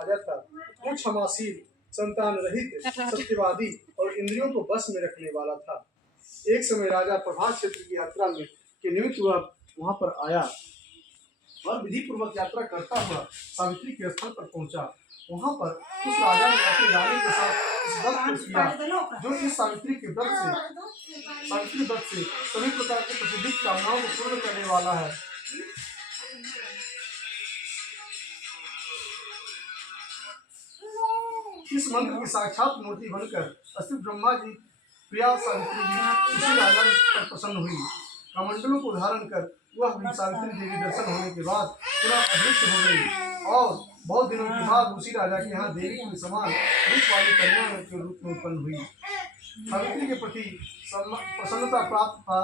राजा था। वो क्षमाशील, संतान रहित, सत्यवादी और इंद्रियों को बस में रखने वाला था। एक समय राजा प्रभास क्षेत्र की यात्रा में के निमित्त हुआ वहां पर आया और विधि पूर्वक यात्रा करता हुआ सावित्री के स्थल पर पहुंचा। वहां पर उस राजा ने अपनी रानी के साथ इस व्रत को किया जो इस सावित्री व्रत से सभी प्रकार की प्रसिद्धि कामनाओं को पूर्ण करने वाला है। इस मंत्र की साक्षात मूर्ति बनकर अस्ति ब्रह्मा जी प्रिया सावित्री जी उसी राजा पर प्रसन्न हुई। कमंडलों को धारण कर वह भी सावित्री देवी दर्शन होने के बाद पुनः अदृश्य हो गई और बहुत दिनों के बाद उसी राजा के यहाँ देवी के समान रूप वाली कन्या के रूप में उत्पन्न हुई। सावित्री के प्रति प्रसन्नता प्राप्त था।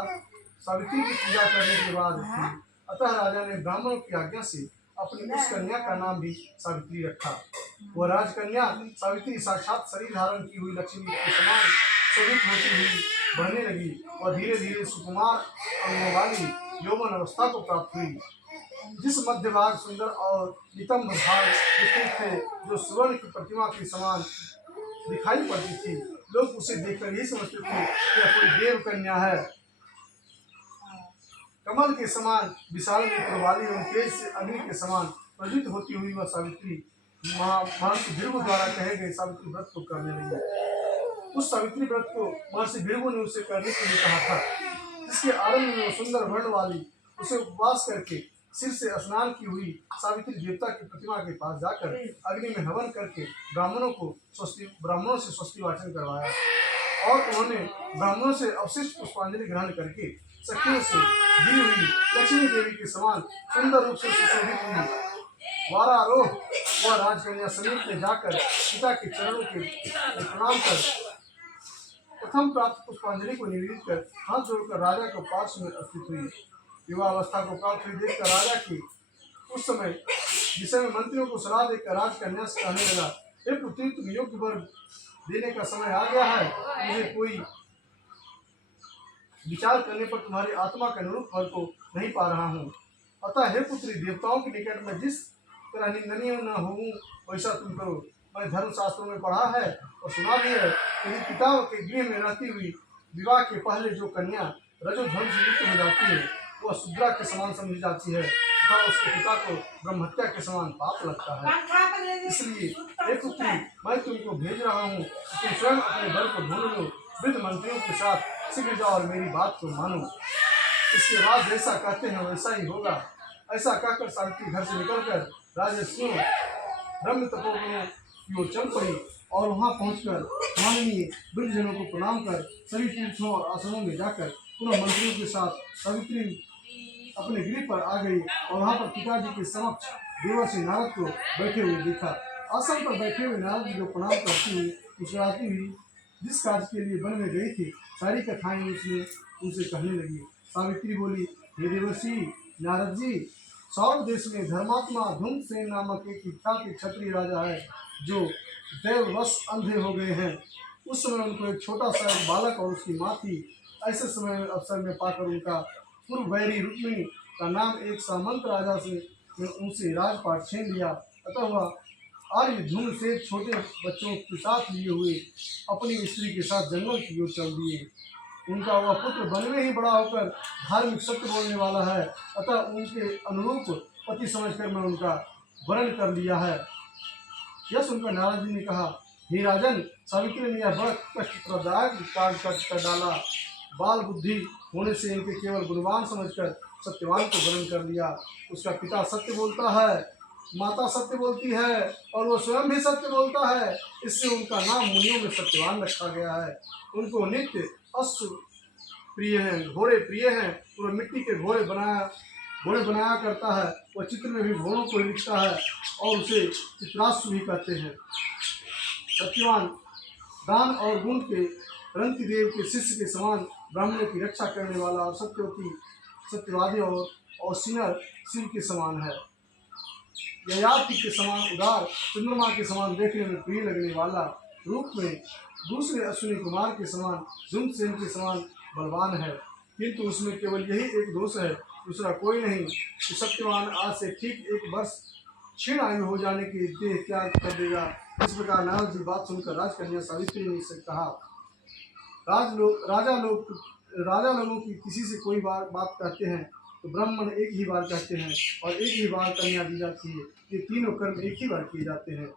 सावित्री की पूजा करने के बाद अतः राजा ने ब्राह्मणों की आज्ञा से अपनी उस कन्या का नाम भी सावित्री रखा। वह राजकन्या सावित्री साक्षात शरीर धारण की हुई लक्ष्मी के समान शोभित होती हुई बढ़ने लगी और धीरे धीरे सुकुमार अंगों वाली यौवन अवस्था को प्राप्त हुई। जिस मध्य भाग सुंदर और नितंब भाग विस्तृत थे जो स्वर्ण की प्रतिमा के समान दिखाई पड़ती थी, लोग उसे देखकर यही समझते थे कि यह कोई देव कन्या है। कमल के समान विशाल नेत्र वाली और तेज से अग्नि के समान प्रज्वलित होती हुई वह सावित्री महर्षि भृगु द्वारा कहे गए सावित्री व्रत को करने लगी। उस सावित्री व्रत को महर्षि भृगु ने उसे करने के लिए कहा था, जिसके आरंभ में सुंदर वर्ण वाली उसे उपवास करके सिर से स्नान की हुई सावित्री देवता की प्रतिमा के पास जाकर अग्नि में हवन करके ब्राह्मणों से स्वस्ति वाचन करवाया और उन्होंने ब्राह्मणों से अवशिष्ट पुष्पांजलि ग्रहण करके सखियों से दी हुई लक्ष्मी देवी के समान सुंदर रूप से सुशोभित हुई। वारारोह वह राजकन्या समीप में जाकर पिता के चरणों के प्रणाम कर प्रथम प्राप्त पुष्पांजलि को निवेदित कर हाथ जोड़कर राजा को पार्श्व में स्थित हुई। युवा अवस्था को प्राप्त हुई देखकर राजा की उस समय विषय में मंत्रियों को सलाह देकर राजकन्या से कहने लगा, हे पुत्री, तुम योग्य वर देने का समय आ गया है। मुझे कोई विचार करने पर तुम्हारी आत्मा के अनुरूप वर को नहीं पा रहा हूँ। अतः हे पुत्री, देवताओं के निकट में जिस तरह निंदनीय न हूँ वैसा तुम करो। मैंने धर्मशास्त्रों में पढ़ा है और सुना भी है कि पिता के गृह में रहती हुई विवाह के पहले जो कन्या रजोध्वज से युक्त हो जाती है वह शुद्रा के समान समझी जाती है तथा उसके पिता को ब्रह्महत्या के समान पाप लगता है। इसलिए हे पुत्री, मैं तुमको भेज रहा हूँ कि तुम स्वयं अपने वर को ढूंढ लो। वृद्ध मंत्रियों के साथ शीघ्र जाओ और मेरी बात को मानो। इसके बाद जैसा कहते हैं वैसा ही होगा। ऐसा कहकर सावित्री घर से निकलकर राजर्षियों ब्रह्म तपोवनों की ओर चल पड़ी और वहां पहुंचकर माननीय वृद्धजनों को प्रणाम कर सभी तीर्थों और आश्रमों में जाकर पुनः मंत्रियों के साथ सावित्री अपने गृह पर आ गई और वहां पर पिताजी के समक्ष देवर्षि नारद को बैठे हुए देखा। आसन पर बैठे हुए नारद जी को प्रणाम करती हुई मुस्कुराती हुई जिस कार्य के लिए वन में गई थी सारी कथाएं उसने उनसे कहने लगी। सावित्री बोली, हे देवर्षि नारद जी, सौर देश में धर्मात्मा धूमसेन नामक एक विख्यात क्षत्रिय राजा है जो देववश अंधे हो गए हैं। उस समय उनको एक छोटा सा बालक और उसकी माँ थी। ऐसे समय अवसर में पाकर उनका पूर्व वैरी रुक्मिणी का नाम एक सामंत राजा से उनसे राजपाट छीन लिया। अतः वह आर्य धूम से छोटे बच्चों के साथ लिए हुए अपनी स्त्री के साथ जंगल की ओर चल दिए। उनका वह पुत्र वन में ही बड़ा होकर धार्मिक सत्य बोलने वाला है, अतः उनके अनुरूप पति समझकर मैं उनका वरण कर लिया है। यह सुनकर नारद जी ने कहा, हे राजन, सावित्री ने यह बड़ा कष्टप्रदायक कार्य कर डाला। बाल बुद्धि होने से इनके केवल गुणवान समझकर सत्यवान को वरण कर लिया। उसका पिता सत्य बोलता है, माता सत्य बोलती है और वो स्वयं भी सत्य बोलता है। इससे उनका नाम मुनियों में सत्यवान रखा गया है। उनको नित्य अश्व प्रिय हैं, घोड़े प्रिय हैं। पूरा मिट्टी के घोड़े बनाया करता है। वह चित्र में भी घोड़ों को लिखता है और उसे चित्राश्व भी कहते हैं। सत्यवान दान और गुण के रंति देव के शिष्य के समान ब्राह्मणों की रक्षा करने वाला और सत्यवादी और सिनर शिव के समान है। ययाति के समान उदार, चंद्रमा के समान देखने में प्रिय लगने वाला, रूप में दूसरे अश्विनी कुमार के समान धूमसेन के समान बलवान है। किंतु उसमें केवल यही एक दोष है, दूसरा कोई नहीं कि सत्यवान आज से ठीक 1 वर्ष क्षीण आयु हो जाने की देह त्याग कर देगा। इस प्रकार नारद जी बात सुनकर राजकन्या सावित्री ने से कहा, राजा लोगों की किसी से कोई बात कहते हैं तो ब्राह्मण एक ही बार कहते हैं और एक ही बार कन्या दी जाती है। ये तीनों कर्म एक ही बार किए जाते हैं।